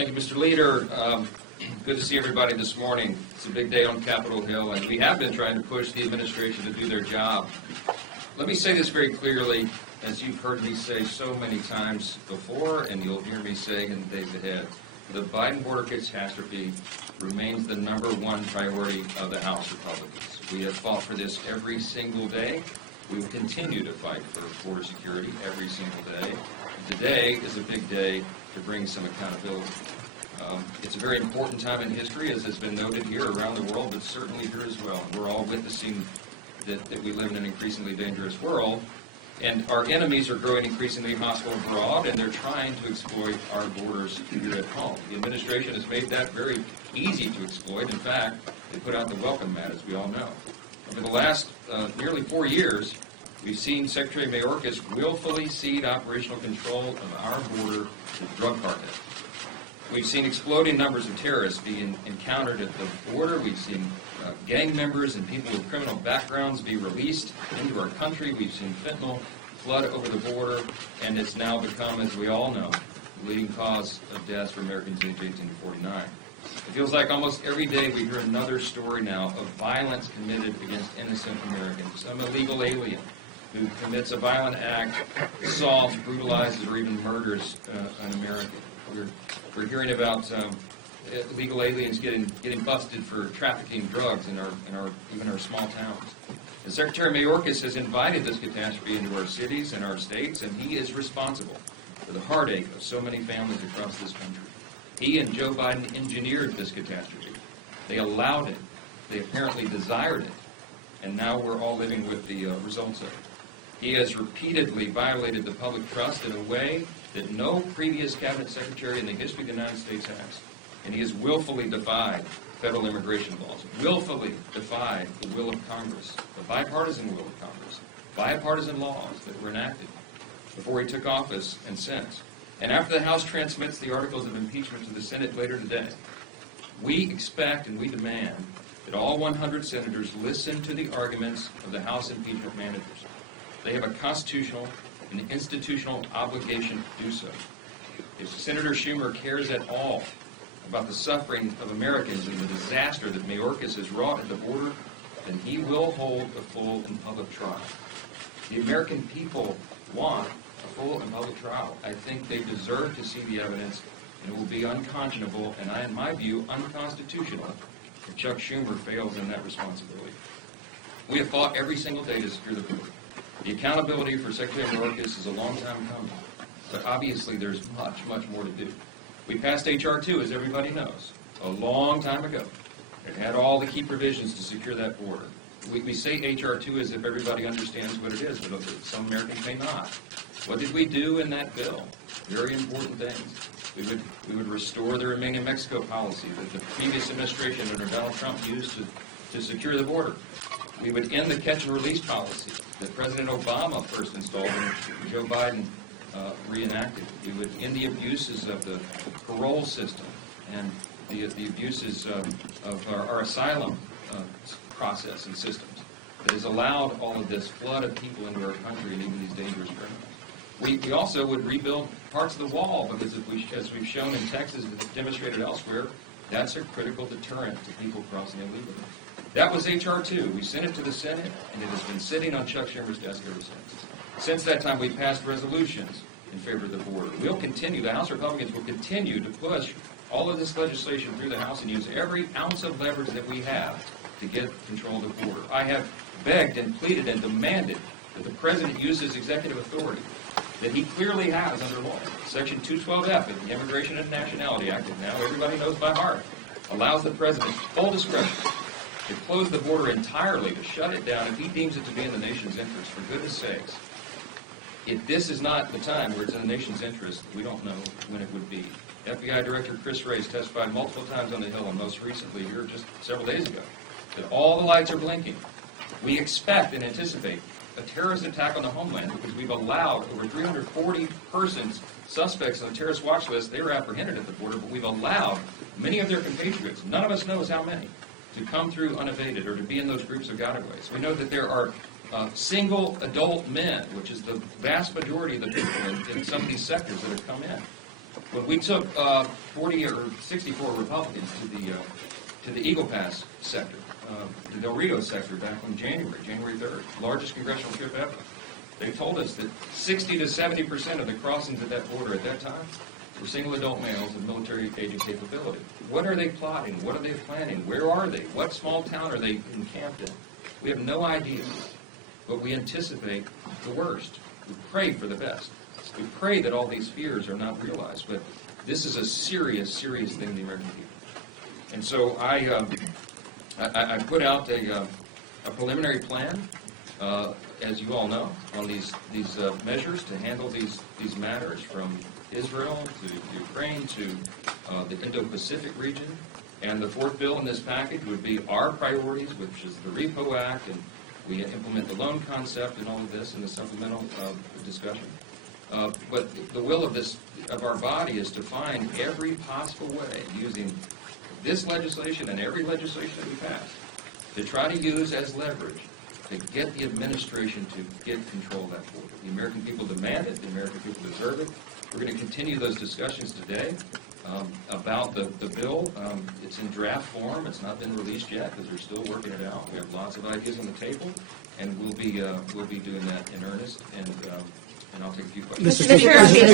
Thank you, Mr. Leader. Good to see everybody this morning. It's a big day on Capitol Hill, and we have been trying to push the administration to do their job. Let me say this very clearly, as you've heard me say so many times before, and you'll hear me say in the days ahead. The Biden border catastrophe remains the #1 priority of the House Republicans. We have fought for this every single day. We will continue to fight for border security every single day. Today is a big day to bring some accountability. It's a very important time in history, as has been noted here around the world, but certainly here as well. We're all witnessing that we live in an increasingly dangerous world, and our enemies are growing increasingly hostile abroad, and they're trying to exploit our borders here at home. The administration has made that very easy to exploit. In fact, they put out the welcome mat, as we all know. Over the last nearly 4 years, we've seen Secretary Mayorkas willfully cede operational control of our border to drug cartels. We've seen exploding numbers of terrorists being encountered at the border. We've seen gang members and people with criminal backgrounds be released into our country. We've seen fentanyl flood over the border, and it's now become, as we all know, the leading cause of deaths for Americans aged 18 to 49. It feels like almost every day we hear another story now of violence committed against innocent Americans. Some illegal alien who commits a violent act, assaults, brutalizes, or even murders an American. We're hearing about illegal aliens getting busted for trafficking drugs in even our small towns. And Secretary Mayorkas has invited this catastrophe into our cities and our states, and he is responsible for the heartache of so many families across this country. He and Joe Biden engineered this catastrophe. They allowed it. They apparently desired it. And now we're all living with the results of it. He has repeatedly violated the public trust in a way that no previous cabinet secretary in the history of the United States has. And he has willfully defied federal immigration laws, willfully defied the will of Congress, the bipartisan will of Congress, bipartisan laws that were enacted before he took office and since. And after the House transmits the articles of impeachment to the Senate later today, we expect and we demand that all 100 senators listen to the arguments of the House impeachment managers. They have a constitutional and institutional obligation to do so. If Senator Schumer cares at all about the suffering of Americans and the disaster that Mayorkas has wrought at the border, then he will hold a full and public trial. The American people want a full and public trial. I think they deserve to see the evidence, and it will be unconscionable and, in my view, unconstitutional if Chuck Schumer fails in that responsibility. We have fought every single day to secure the border. The accountability for Secretary Mayorkas is a long time coming, but obviously there's much, much more to do. We passed H.R. 2, as everybody knows, a long time ago. It had all the key provisions to secure that border. We say H.R. 2 as if everybody understands what it is, but some Americans may not. What did we do in that bill? Very important things. We would restore the Remain in Mexico policy that the previous administration under Donald Trump used to secure the border. We would end the catch and release policy that President Obama first installed and Joe Biden reenacted. We would end the abuses of the parole system and the abuses of our asylum process and systems that has allowed all of this flood of people into our country and even these dangerous criminals. We also would rebuild parts of the wall because, as we've shown in Texas and demonstrated elsewhere, that's a critical deterrent to people crossing illegally. That was H.R. 2. We sent it to the Senate, and it has been sitting on Chuck Schumer's desk ever since. Since that time, we passed resolutions in favor of the border. We'll continue, the House Republicans will continue to push all of this legislation through the House and use every ounce of leverage that we have to get control of the border. I have begged and pleaded and demanded that the President use his executive authority that he clearly has under law. Section 212F of the Immigration and Nationality Act, that now everybody knows by heart, allows the President full discretion to close the border entirely, to shut it down if he deems it to be in the nation's interest. For goodness sakes, if this is not the time where it's in the nation's interest, we don't know when it would be. FBI Director Chris Wray testified multiple times on the Hill, and most recently here just several days ago, that all the lights are blinking. We expect and anticipate a terrorist attack on the homeland because we've allowed over 340 persons, suspects on the terrorist watch list. They were apprehended at the border, but we've allowed many of their compatriots, none of us knows how many, to come through unabated or to be in those groups of gotaways. We know that there are single adult men, which is the vast majority of the people in some of these sectors that have come in. When we took 40 or 64 Republicans to the Eagle Pass sector, the Del Rio sector back on January 3rd, largest congressional trip ever, they told us that 60 to 70% of the crossings at that border at that time were single adult males of military age and capability. What are they plotting? What are they planning? Where are they? What small town are they encamped in? We have no idea, but we anticipate the worst. We pray for the best. We pray that all these fears are not realized, but this is a serious, serious thing to the American people. And so I put out a preliminary plan, as you all know, on these measures to handle these matters from Israel to Ukraine to the Indo-Pacific region. And the fourth bill in this package would be our priorities, which is the Repo Act, and we implement the loan concept and all of this in the supplemental discussion. But the will of our body is to find every possible way, using this legislation and every legislation that we pass, to try to use as leverage to get the administration to get control of that border. The American people demand it. The American people deserve it. We're going to continue those discussions today about the bill. It's in draft form. It's not been released yet because they're still working it out. We have lots of ideas on the table, and we'll be doing that in earnest. And I'll take a few questions. Mr. Speaker,